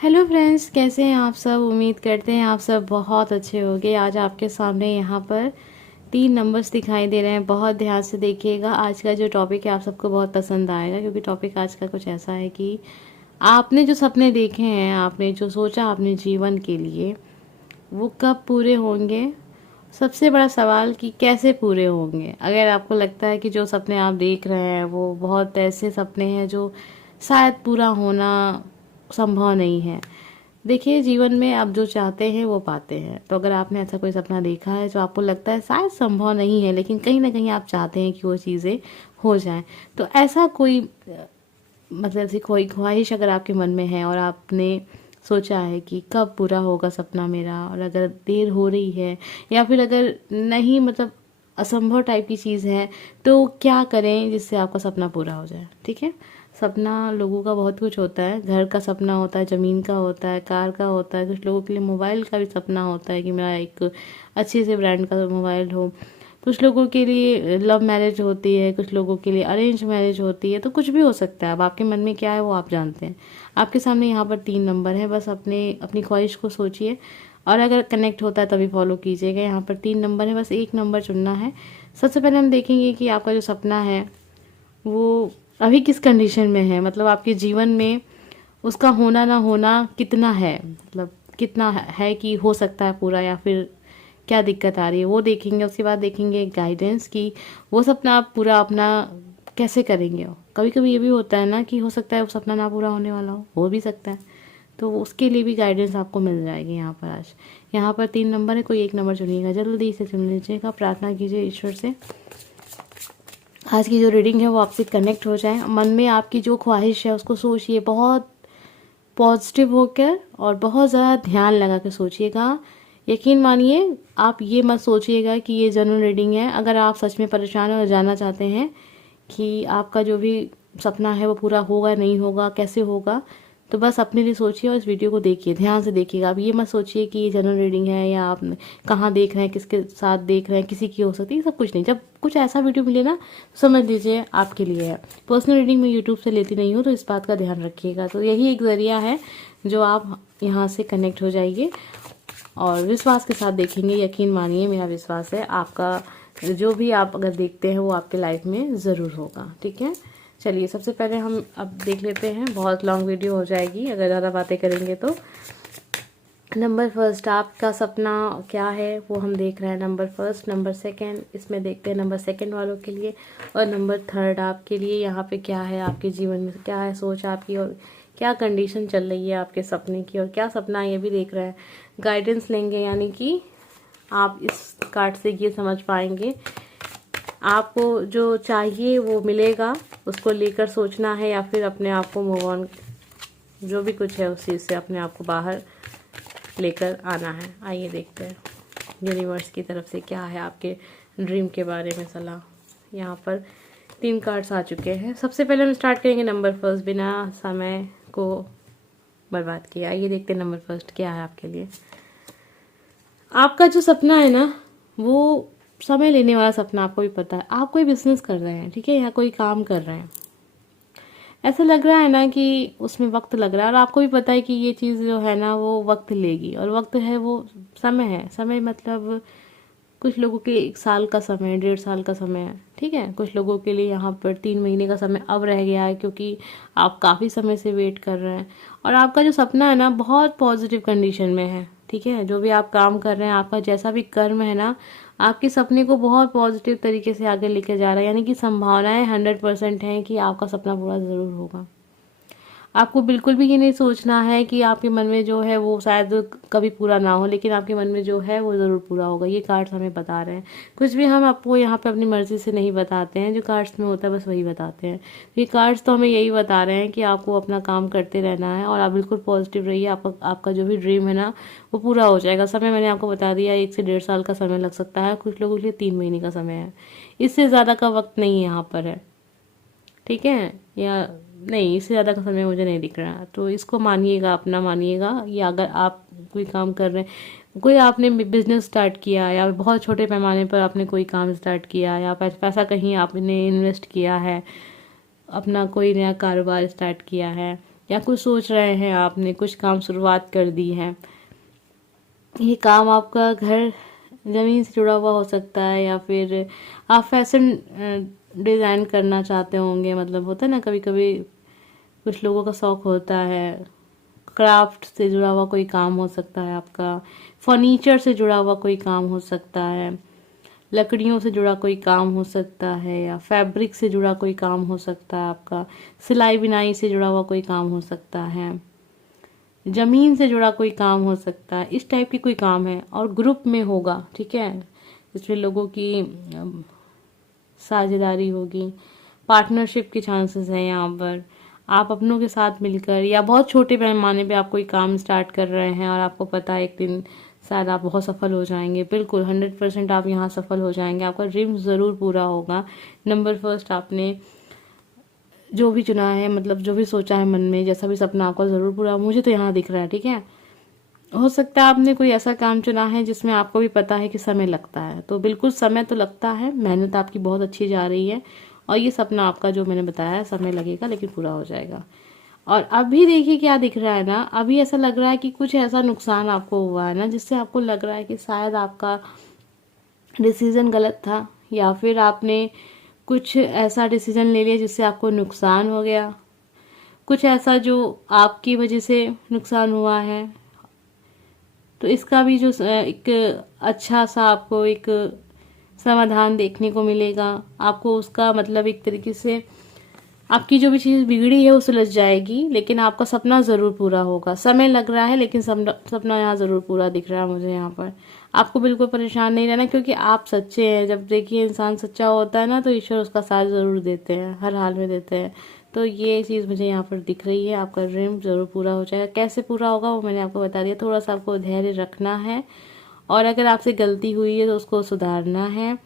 Hello friends, कैसे हैं आप सब। उम्मीद करते हैं आप सब बहुत अच्छे होंगे। आज आपके सामने यहाँ पर 3 नंबर्स दिखाई दे रहे हैं। बहुत ध्यान से देखिएगा। आज का जो टॉपिक है आप सबको बहुत पसंद आएगा, क्योंकि टॉपिक आज का कुछ ऐसा है कि आपने जो सपने देखे हैं, आपने जो सोचा अपने जीवन के लिए, वो कब पूरे होंगे। सबसे बड़ा सवाल कि कैसे पूरे होंगे। अगर आपको लगता है कि जो सपने आप देख रहे हैं वो बहुत ऐसे सपने हैं जो शायद पूरा होना संभव नहीं है। देखिए, जीवन में आप जो चाहते हैं वो पाते हैं। तो अगर आपने ऐसा कोई सपना देखा है जो आपको लगता है शायद संभव नहीं है, लेकिन कहीं ना कहीं आप चाहते हैं कि वो चीज़ें हो जाएं, तो ऐसा कोई मतलब ऐसी कोई ख्वाहिश अगर आपके मन में है और आपने सोचा है कि कब पूरा होगा सपना मेरा, और अगर देर हो रही है या फिर अगर नहीं, मतलब असंभव टाइप की चीज़ है, तो क्या करें जिससे आपका सपना पूरा हो जाए। ठीक है। सपना लोगों का बहुत कुछ होता है। घर का सपना होता है, ज़मीन का होता है, कार का होता है। कुछ लोगों के लिए मोबाइल का भी सपना होता है कि मेरा एक अच्छे से ब्रांड का मोबाइल हो। कुछ लोगों के लिए लव मैरिज होती है, कुछ लोगों के लिए अरेंज मैरिज होती है। तो कुछ भी हो सकता है। अब आपके मन में क्या है वो आप जानते हैं। आपके सामने यहाँ पर 3 नंबर है। बस अपने अपनी ख्वाहिश को सोचिए, और अगर कनेक्ट होता है तभी फॉलो कीजिएगा। यहाँ पर 3 नंबर है, बस एक नंबर चुनना है। सबसे पहले हम देखेंगे कि आपका जो सपना है वो अभी किस कंडीशन में है। मतलब आपके जीवन में उसका होना ना होना कितना है, मतलब कितना है कि हो सकता है पूरा, या फिर क्या दिक्कत आ रही है, वो देखेंगे। उसके बाद देखेंगे गाइडेंस की वो सपना आप पूरा अपना कैसे करेंगे। कभी कभी ये भी होता है ना कि हो सकता है वो सपना ना पूरा होने वाला हो भी सकता है। तो उसके लिए भी गाइडेंस आपको मिल जाएगी यहाँ पर। आज यहाँ पर 3 नंबर है, कोई एक नंबर चुनिएगा, जल्दी से चुन लीजिएगा। प्रार्थना कीजिए ईश्वर से आज की जो रीडिंग है वो आपसे कनेक्ट हो जाए। मन में आपकी जो ख्वाहिश है उसको सोचिए बहुत पॉजिटिव होकर, और बहुत ज़्यादा ध्यान लगा के सोचिएगा। यकीन मानिए, आप ये मत सोचिएगा कि ये जनरल रीडिंग है। अगर आप सच में परेशान और जानना चाहते हैं कि आपका जो भी सपना है वो पूरा होगा नहीं होगा, कैसे होगा, तो बस अपने लिए सोचिए और इस वीडियो को देखिए, ध्यान से देखिएगा। आप ये मत सोचिए कि ये जनरल रीडिंग है या आप कहाँ देख रहे हैं, किसके साथ देख रहे हैं, किसी की हो सकती है, सब कुछ नहीं। जब कुछ ऐसा वीडियो मिले ना, तो समझ लीजिए आपके लिए है। पर्सनल रीडिंग मैं यूट्यूब से लेती नहीं हूँ, तो इस बात का ध्यान रखिएगा। तो यही एक ज़रिया है जो आप यहाँ से कनेक्ट हो जाइए और विश्वास के साथ देखेंगे। यकीन मानिए, मेरा विश्वास है आपका जो भी आप अगर देखते हैं वो आपके लाइफ में ज़रूर होगा। ठीक है। चलिए, सबसे पहले हम अब देख लेते हैं। बहुत लॉन्ग वीडियो हो जाएगी अगर ज़्यादा बातें करेंगे तो। नंबर फर्स्ट, आपका सपना क्या है वो हम देख रहे हैं। नंबर फर्स्ट, नंबर सेकंड, इसमें देखते हैं नंबर सेकंड वालों के लिए, और नंबर थर्ड आपके लिए। यहाँ पे क्या है आपके जीवन में, क्या है सोच आपकी, और क्या कंडीशन चल रही है आपके सपने की, और क्या सपना है ये भी देख रहे हैं। गाइडेंस लेंगे, यानी कि आप इस कार्ड से ये समझ पाएंगे आपको जो चाहिए वो मिलेगा, उसको लेकर सोचना है, या फिर अपने आप को मूव ऑन, जो भी कुछ है उस चीज़ से अपने आप को बाहर लेकर आना है। आइए देखते हैं यूनिवर्स की तरफ से क्या है आपके ड्रीम के बारे में सलाह। यहाँ पर 3 कार्ड्स आ चुके हैं। सबसे पहले हम स्टार्ट करेंगे नंबर फर्स्ट, बिना समय को बर्बाद किए। आइए देखते हैं नंबर फर्स्ट क्या है आपके लिए। आपका जो सपना है ना, वो समय लेने वाला सपना। आपको भी पता है आप कोई बिजनेस कर रहे हैं, ठीक है, या कोई काम कर रहे हैं। ऐसा लग रहा है ना कि उसमें वक्त लग रहा है, और आपको भी पता है कि ये चीज़ जो है ना वो वक्त लेगी, और वक्त है वो समय है। समय मतलब कुछ लोगों के 1 साल का समय, 1.5 साल का समय है, ठीक है। कुछ लोगों के लिए यहाँ पर 3 महीने का समय अब रह गया है, क्योंकि आप काफ़ी समय से वेट कर रहे हैं। और आपका जो सपना है ना बहुत पॉजिटिव कंडीशन में है, ठीक है। जो भी आप काम कर रहे हैं, आपका जैसा भी कर्म है ना, आपके सपने को बहुत पॉजिटिव तरीके से आगे लेके जा रहा है। यानी कि संभावनाएं 100% हैं कि आपका सपना पूरा ज़रूर होगा। आपको बिल्कुल भी ये नहीं सोचना है कि आपके मन में जो है वो शायद कभी पूरा ना हो, लेकिन आपके मन में जो है वो ज़रूर पूरा होगा। ये कार्ड्स हमें बता रहे हैं। कुछ भी हम आपको यहाँ पे अपनी मर्ज़ी से नहीं बताते हैं, जो कार्ड्स में होता है बस वही बताते हैं। ये कार्ड्स तो हमें यही बता रहे हैं कि आपको अपना काम करते रहना है, और आप बिल्कुल पॉजिटिव रहिए। आपका जो भी ड्रीम है ना वो पूरा हो जाएगा। समय मैंने आपको बता दिया, 1 से 1.5 साल का समय लग सकता है। कुछ लोगों के लिए 3 महीने का समय है, इससे ज़्यादा का वक्त नहीं यहाँ पर है, ठीक है। या नहीं, इससे ज़्यादा का समय मुझे नहीं दिख रहा। तो इसको मानिएगा, अपना मानिएगा। या अगर आप कोई काम कर रहे हैं, कोई आपने बिजनेस स्टार्ट किया, या बहुत छोटे पैमाने पर आपने कोई काम स्टार्ट किया, या पैसा कहीं आपने इन्वेस्ट किया है, अपना कोई नया कारोबार स्टार्ट किया है, या कुछ सोच रहे हैं, आपने कुछ काम शुरुआत कर दी है। ये काम आपका घर ज़मीन से जुड़ा हुआ हो सकता है, या फिर आप फैशन डिज़ाइन करना चाहते होंगे। मतलब होता है ना, कभी कभी कुछ लोगों का शौक होता है। क्राफ्ट से जुड़ा हुआ कोई काम हो सकता है आपका, फर्नीचर से जुड़ा हुआ कोई काम हो सकता है, लकड़ियों से जुड़ा कोई काम हो सकता है, या फैब्रिक से जुड़ा कोई काम हो सकता है आपका, सिलाई बिनाई से जुड़ा हुआ कोई काम हो सकता है, ज़मीन से जुड़ा कोई काम हो सकता है। इस टाइप की कोई काम है और ग्रुप में होगा, ठीक है। इसमें लोगों की साझेदारी होगी, पार्टनरशिप के चांसेस हैं यहाँ पर। आप अपनों के साथ मिलकर या बहुत छोटे पैमाने पे आप कोई काम स्टार्ट कर रहे हैं और आपको पता है एक दिन शायद आप बहुत सफल हो जाएंगे। बिल्कुल 100% आप यहाँ सफल हो जाएंगे, आपका ड्रीम ज़रूर पूरा होगा। नंबर फर्स्ट, आपने जो भी चुना है, मतलब जो भी सोचा है मन में, जैसा भी सपना आपका ज़रूर पूरा, मुझे तो यहाँ दिख रहा है, ठीक है। हो सकता है आपने कोई ऐसा काम चुना है जिसमें आपको भी पता है कि समय लगता है, तो बिल्कुल समय तो लगता है, मेहनत आपकी बहुत अच्छी जा रही है और ये सपना आपका जो मैंने बताया है, समय लगेगा लेकिन पूरा हो जाएगा। और अभी देखिए क्या दिख रहा है ना, अभी ऐसा लग रहा है कि कुछ ऐसा नुकसान आपको हुआ है ना, जिससे आपको लग रहा है कि शायद आपका डिसीजन गलत था, या फिर आपने कुछ ऐसा डिसीजन ले लिया जिससे आपको नुकसान हो गया, कुछ ऐसा जो आपकी वजह से नुकसान हुआ है। तो इसका भी जो एक अच्छा सा आपको एक समाधान देखने को मिलेगा। आपको उसका मतलब एक तरीके से आपकी जो भी चीज़ बिगड़ी है वो सुलझ जाएगी, लेकिन आपका सपना ज़रूर पूरा होगा। समय लग रहा है लेकिन सपना यहाँ ज़रूर पूरा दिख रहा है मुझे यहाँ पर। आपको बिल्कुल परेशान नहीं रहना, क्योंकि आप सच्चे हैं। जब देखिए इंसान सच्चा होता है ना, तो ईश्वर उसका साथ ज़रूर देते हैं, हर हाल में देते हैं। तो ये चीज़ मुझे यहाँ पर दिख रही है, आपका ड्रीम ज़रूर पूरा हो जाएगा। कैसे पूरा होगा वो मैंने आपको बता दिया। थोड़ा सा आपको धैर्य रखना है, और अगर आपसे गलती हुई है तो उसको सुधारना है।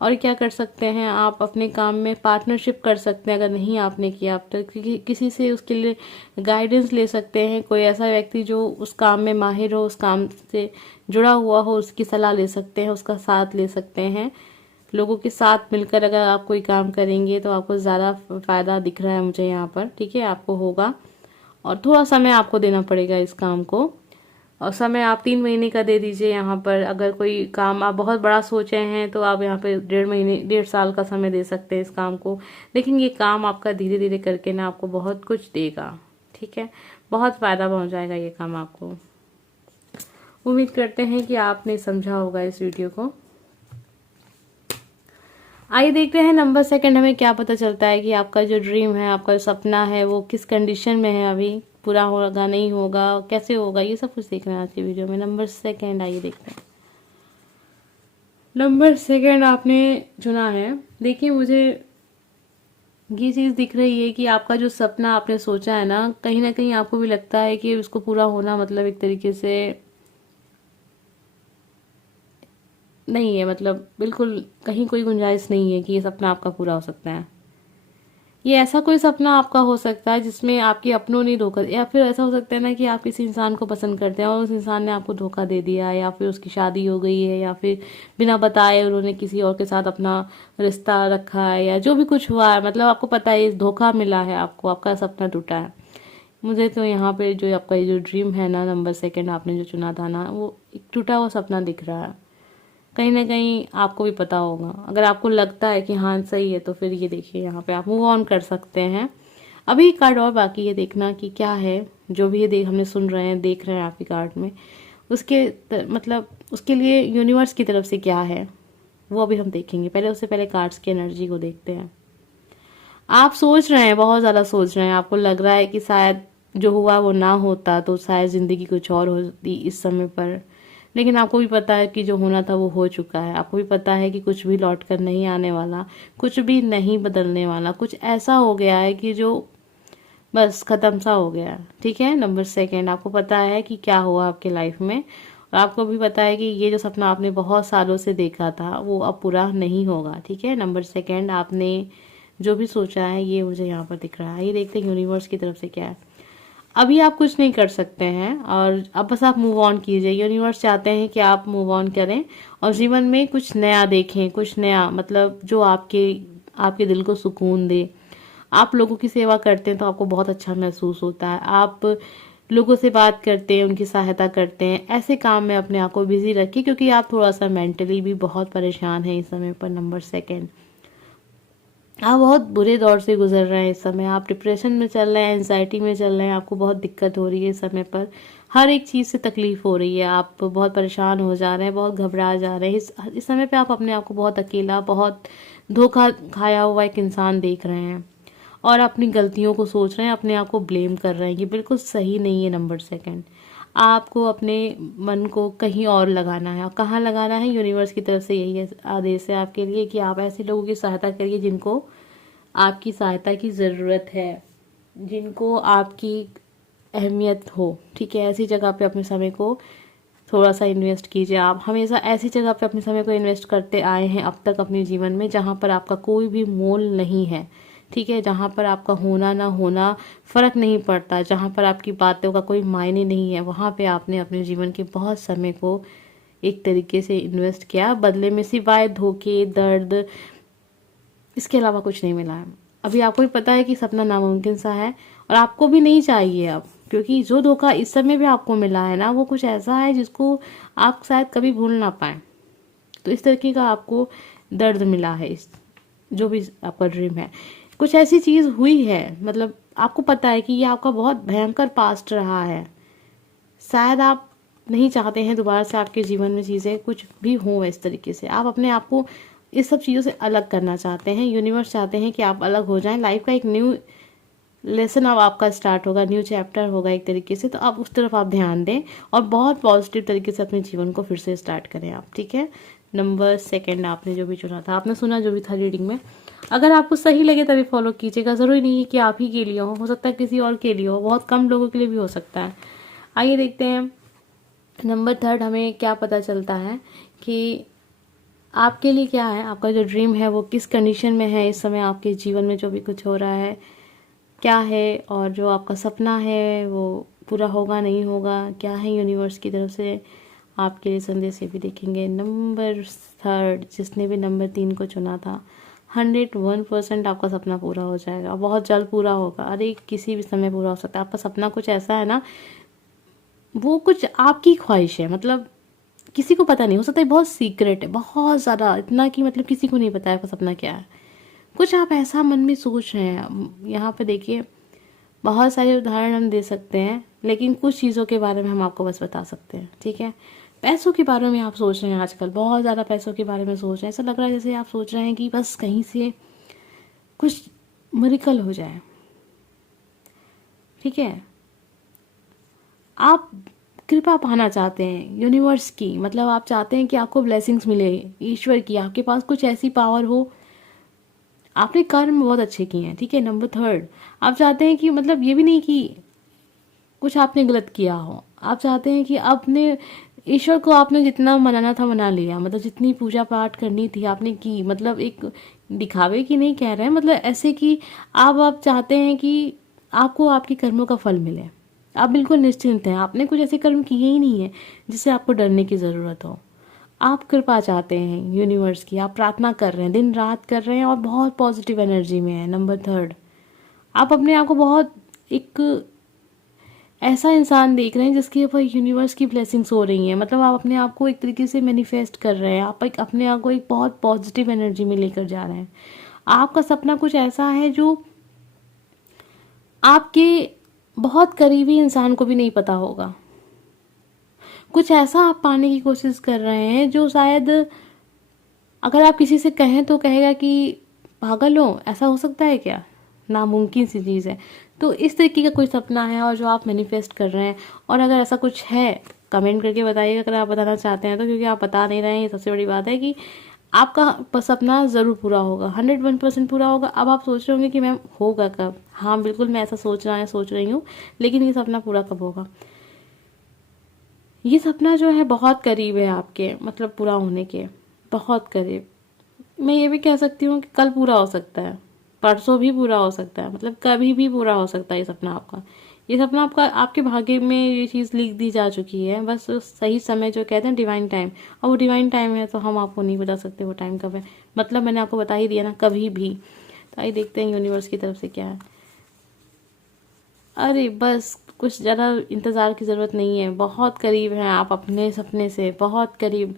और क्या कर सकते हैं, आप अपने काम में पार्टनरशिप कर सकते हैं। अगर नहीं आपने किया अब तक, किसी से उसके लिए गाइडेंस ले सकते हैं। कोई ऐसा व्यक्ति जो उस काम में माहिर हो, उस काम से जुड़ा हुआ हो, उसकी सलाह ले सकते हैं, उसका साथ ले सकते हैं। लोगों के साथ मिलकर अगर आप कोई काम करेंगे तो आपको ज़्यादा फायदा दिख रहा है मुझे यहाँ पर, ठीक है। आपको होगा, और थोड़ा समय आपको देना पड़ेगा इस काम को। और समय आप 3 महीने का दे दीजिए यहाँ पर। अगर कोई काम आप बहुत बड़ा सोचे हैं तो आप यहाँ पे 1.5 साल का समय दे सकते हैं इस काम को। लेकिन ये काम आपका धीरे धीरे करके ना आपको बहुत कुछ देगा, ठीक है। बहुत फायदा पहुँच जाएगा ये काम आपको। उम्मीद करते हैं कि आपने समझा होगा इस वीडियो को। आइए देखते हैं नंबर सेकंड हमें क्या पता चलता है कि आपका जो ड्रीम है, आपका जो सपना है, वो किस कंडीशन में है, अभी पूरा होगा नहीं होगा, कैसे होगा, ये सब कुछ देखना है आज की वीडियो में। नंबर सेकंड, आइए देखते हैं। नंबर सेकंड आपने चुना है। देखिए मुझे ये चीज़ दिख रही है कि आपका जो सपना आपने सोचा है ना कहीं आपको भी लगता है कि उसको पूरा होना मतलब एक तरीके से नहीं है। मतलब बिल्कुल कहीं कोई गुंजाइश नहीं है कि ये सपना आपका पूरा हो सकता है। ये ऐसा कोई सपना आपका हो सकता है जिसमें आपके अपनों ने धोखा, या फिर ऐसा हो सकता है ना कि आप किसी इंसान को पसंद करते हैं और उस इंसान ने आपको धोखा दे दिया, या फिर उसकी शादी हो गई है, या फिर बिना बताए उन्होंने किसी और के साथ अपना रिश्ता रखा है, या जो भी कुछ हुआ है, मतलब आपको पता है धोखा मिला है आपको, आपका सपना टूटा है। मुझे तो यहाँ पे जो आपका ये जो ड्रीम है ना, नंबर सेकंड आपने जो चुना था ना, वो एक टूटा हुआ सपना दिख रहा है। कहीं ना कहीं आपको भी पता होगा। अगर आपको लगता है कि हाँ सही है, तो फिर ये देखिए यहाँ पे आप मूव ऑन कर सकते हैं। अभी एक कार्ड और बाकी है देखना कि क्या है। जो भी ये हमने सुन रहे हैं, देख रहे हैं आपके कार्ड में, उसके मतलब उसके लिए यूनिवर्स की तरफ से क्या है वो अभी हम देखेंगे। पहले उससे पहले कार्ड्स की एनर्जी को देखते हैं। आप सोच रहे हैं, बहुत ज़्यादा सोच रहे हैं। आपको लग रहा है कि शायद जो हुआ वो ना होता तो शायद ज़िंदगी कुछ और होती इस समय पर। लेकिन आपको भी पता है कि जो होना था वो हो चुका है। आपको भी पता है कि कुछ भी लौट कर नहीं आने वाला, कुछ भी नहीं बदलने वाला। कुछ ऐसा हो गया है कि जो बस ख़त्म सा हो गया, ठीक है। नंबर सेकंड, आपको पता है कि क्या हुआ आपके लाइफ में, और आपको भी पता है कि ये जो सपना आपने बहुत सालों से देखा था वो अब पूरा नहीं होगा, ठीक है। नंबर सेकंड, आपने जो भी सोचा है ये मुझे यहाँ पर दिख रहा है। ये देखते हैं यूनिवर्स की तरफ से क्या है। अभी आप कुछ नहीं कर सकते हैं, और अब बस आप मूव ऑन कीजिए। यूनिवर्स चाहते हैं कि आप मूव ऑन करें और जीवन में कुछ नया देखें, कुछ नया, मतलब जो आपके दिल को सुकून दे, आप लोगों की सेवा करते हैं तो आपको बहुत अच्छा महसूस होता है। आप लोगों से बात करते हैं, उनकी सहायता करते हैं, ऐसे काम में अपने आप को बिजी रखिए क्योंकि आप थोड़ा सा मेंटली भी बहुत परेशान हैं इस समय पर। नंबर सेकंड, आप बहुत बुरे दौर से गुजर रहे हैं इस समय। आप डिप्रेशन में चल रहे हैं, एंजाइटी में चल रहे हैं, आपको बहुत दिक्कत हो रही है इस समय पर। हर एक चीज़ से तकलीफ हो रही है, आप बहुत परेशान हो जा रहे हैं, बहुत घबरा जा रहे हैं। इस समय पे आप अपने आप को बहुत अकेला, बहुत धोखा खाया हुआ एक इंसान देख रहे हैं और अपनी गलतियों को सोच रहे हैं, अपने आप को ब्लेम कर रहे हैं। ये बिल्कुल सही नहीं है। नंबर सेकंड, आपको अपने मन को कहीं और लगाना है। और कहाँ लगाना है? यूनिवर्स की तरफ से यही आदेश है आपके लिए कि आप ऐसे लोगों की सहायता करिए जिनको आपकी सहायता की ज़रूरत है, जिनको आपकी अहमियत हो। ठीक है, ऐसी जगह पे अपने समय को थोड़ा सा इन्वेस्ट कीजिए। आप हमेशा ऐसी जगह पे अपने समय को इन्वेस्ट करते आए हैं अब तक अपने जीवन में जहाँ पर आपका कोई भी मोल नहीं है। ठीक है, जहाँ पर आपका होना ना होना फर्क नहीं पड़ता, जहाँ पर आपकी बातों का कोई मायने नहीं है, वहाँ पे आपने अपने जीवन के बहुत समय को एक तरीके से इन्वेस्ट किया। बदले में सिवाय धोखे, दर्द, इसके अलावा कुछ नहीं मिला है। अभी आपको भी पता है कि सपना नामुमकिन सा है और आपको भी नहीं चाहिए अब, क्योंकि जो धोखा इस समय भी आपको मिला है ना, वो कुछ ऐसा है जिसको आप शायद कभी भूल ना पाए। तो इस तरीके का आपको दर्द मिला है। इस जो भी आपका ड्रीम है, कुछ ऐसी चीज़ हुई है, मतलब आपको पता है कि ये आपका बहुत भयंकर पास्ट रहा है। शायद आप नहीं चाहते हैं दोबारा से आपके जीवन में चीज़ें कुछ भी हों इस तरीके से। आप अपने आप को इस सब चीज़ों से अलग करना चाहते हैं। यूनिवर्स चाहते हैं कि आप अलग हो जाएं। लाइफ का एक न्यू लेसन अब आपका स्टार्ट होगा, न्यू चैप्टर होगा एक तरीके से। तो आप उस तरफ आप ध्यान दें और बहुत पॉजिटिव तरीके से अपने जीवन को फिर से स्टार्ट करें आप। ठीक है, नंबर सेकंड आपने जो भी चुना था, आपने सुना जो भी था रीडिंग में, अगर आपको सही लगे तभी फॉलो कीजिएगा। ज़रूरी नहीं है कि आप ही के लिए हो सकता है किसी और के लिए हो, बहुत कम लोगों के लिए भी हो सकता है। आइए देखते हैं नंबर थर्ड हमें क्या पता चलता है कि आपके लिए क्या है, आपका जो ड्रीम है वो किस कंडीशन में है इस समय, आपके जीवन में जो भी कुछ हो रहा है क्या है, और जो आपका सपना है वो पूरा होगा नहीं होगा, क्या है यूनिवर्स की तरफ से आपके लिए संदेश, ये भी देखेंगे। नंबर थर्ड, जिसने भी नंबर 3 को चुना था, 101% आपका सपना पूरा हो जाएगा, बहुत जल्द पूरा होगा। अरे किसी भी समय पूरा हो सकता है। आपका सपना कुछ ऐसा है ना, वो कुछ आपकी ख्वाहिश है, मतलब किसी को पता नहीं, हो सकता है बहुत सीक्रेट है, बहुत ज़्यादा, इतना कि मतलब किसी को नहीं पता है आपका सपना क्या है। कुछ आप ऐसा मन में सोच रहे हैं। यहाँ पे देखिए बहुत सारे उदाहरण हम दे सकते हैं, लेकिन कुछ चीज़ों के बारे में हम आपको बस बता सकते हैं। ठीक है, पैसों के बारे में आप सोच रहे हैं, आजकल बहुत ज़्यादा पैसों के बारे में सोच रहे हैं। ऐसा लग रहा है जैसे आप सोच रहे हैं कि बस कहीं से कुछ मिरेकल हो जाए। ठीक है, आप कृपा पाना चाहते हैं यूनिवर्स की, मतलब आप चाहते हैं कि आपको ब्लेसिंग्स मिले ईश्वर की, आपके पास कुछ ऐसी पावर हो। आपने कर्म बहुत अच्छे किए हैं। ठीक है, नंबर थर्ड, आप चाहते हैं कि मतलब ये भी नहीं कि कुछ आपने गलत किया हो, आप चाहते हैं कि अपने ईश्वर को आपने जितना मनाना था मना लिया, मतलब जितनी पूजा पाठ करनी थी आपने की, मतलब एक दिखावे की नहीं कह रहे हैं, मतलब ऐसे कि आप चाहते हैं कि आपको आपके कर्मों का फल मिले। आप बिल्कुल निश्चिंत हैं, आपने कुछ ऐसे कर्म किए ही नहीं है जिससे आपको डरने की ज़रूरत हो। आप कृपा चाहते हैं यूनिवर्स की, आप प्रार्थना कर रहे हैं, दिन रात कर रहे हैं और बहुत पॉजिटिव एनर्जी में है। नंबर थर्ड, आप अपने आप को बहुत एक ऐसा इंसान देख रहे हैं जिसके ऊपर यूनिवर्स की ब्लेसिंग्स हो रही हैं, मतलब आप अपने आप को एक तरीके से मैनिफेस्ट कर रहे हैं, आप एक अपने आप को एक बहुत पॉजिटिव एनर्जी में लेकर जा रहे हैं। आपका सपना कुछ ऐसा है जो आपके बहुत करीबी इंसान को भी नहीं पता होगा। कुछ ऐसा आप पाने की कोशिश कर रहे हैं जो शायद अगर आप किसी से कहें तो कहेगा कि पागल हो, ऐसा हो सकता है क्या, नामुमकिन सी चीज़ है। तो इस तरीके का कोई सपना है और जो आप मैनिफेस्ट कर रहे हैं, और अगर ऐसा कुछ है कमेंट करके बताइएगा अगर आप बताना चाहते हैं तो, क्योंकि आप बता नहीं रहे हैं, ये सबसे बड़ी बात है कि आपका सपना ज़रूर पूरा होगा, 101% पूरा होगा। अब आप सोच रहे होंगे कि मैम होगा कब? हाँ बिल्कुल, मैं ऐसा सोच रही हूँ, लेकिन ये सपना पूरा कब होगा? ये सपना जो है बहुत करीब है आपके, मतलब पूरा होने के बहुत करीब। मैं ये भी कह सकती हूँ कि कल पूरा हो सकता है, परसों भी पूरा हो सकता है, मतलब कभी भी पूरा हो सकता है ये सपना आपका। ये सपना आपका, आपके भाग्य में ये चीज़ लिख दी जा चुकी है, बस सही समय जो कहते हैं डिवाइन टाइम, और वो डिवाइन टाइम है तो हम आपको नहीं बता सकते वो टाइम कब है। मतलब मैंने आपको बता ही दिया ना, कभी भी। तो आइए देखते हैं यूनिवर्स की तरफ से क्या है। अरे बस कुछ ज़्यादा इंतज़ार की ज़रूरत नहीं है, बहुत करीब हैं आप अपने सपने से, बहुत करीब।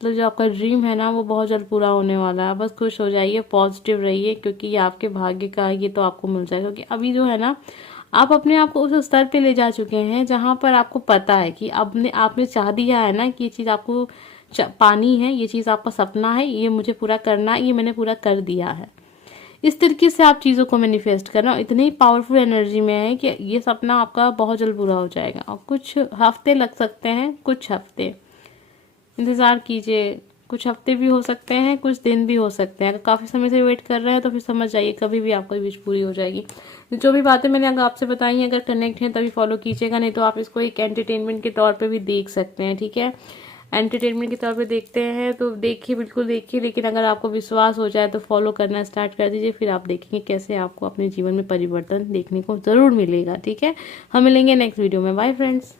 मतलब जो आपका ड्रीम है ना वो बहुत जल्द पूरा होने वाला है। बस खुश हो जाइए, पॉजिटिव रहिए, क्योंकि ये आपके भाग्य का है, ये तो आपको मिल जाएगा। क्योंकि अभी जो है ना, आप अपने आप को उस स्तर पे ले जा चुके हैं जहाँ पर आपको पता है कि आपने चाह दिया है ना कि ये चीज़ आपको पानी है, ये चीज़ आपका सपना है, ये मुझे पूरा करना है, ये मैंने पूरा कर दिया है। इस तरीके से आप चीज़ों को मैनिफेस्ट करना, इतनी ही पावरफुल एनर्जी में है कि ये सपना आपका बहुत जल्द पूरा हो जाएगा। और कुछ हफ्ते लग सकते हैं, कुछ हफ्ते इंतज़ार कीजिए, कुछ हफ्ते भी हो सकते हैं, कुछ दिन भी हो सकते हैं। अगर काफ़ी समय से वेट कर रहे हैं तो फिर समझ जाइए कभी भी आपकी विश पूरी हो जाएगी। जो भी बातें मैंने अगर आपसे बताई हैं, अगर कनेक्ट हैं तभी फॉलो कीजिएगा, नहीं तो आप इसको एक एंटरटेनमेंट के तौर पे भी देख सकते हैं, ठीक है। एंटरटेनमेंट के तौर पे देखते हैं तो देखिए, बिल्कुल देखिए, लेकिन अगर आपको विश्वास हो जाए तो फॉलो करना स्टार्ट कर दीजिए, फिर आप देखेंगे कैसे आपको अपने जीवन में परिवर्तन देखने को ज़रूर मिलेगा, ठीक है। हम मिलेंगे नेक्स्ट वीडियो में। Bye friends.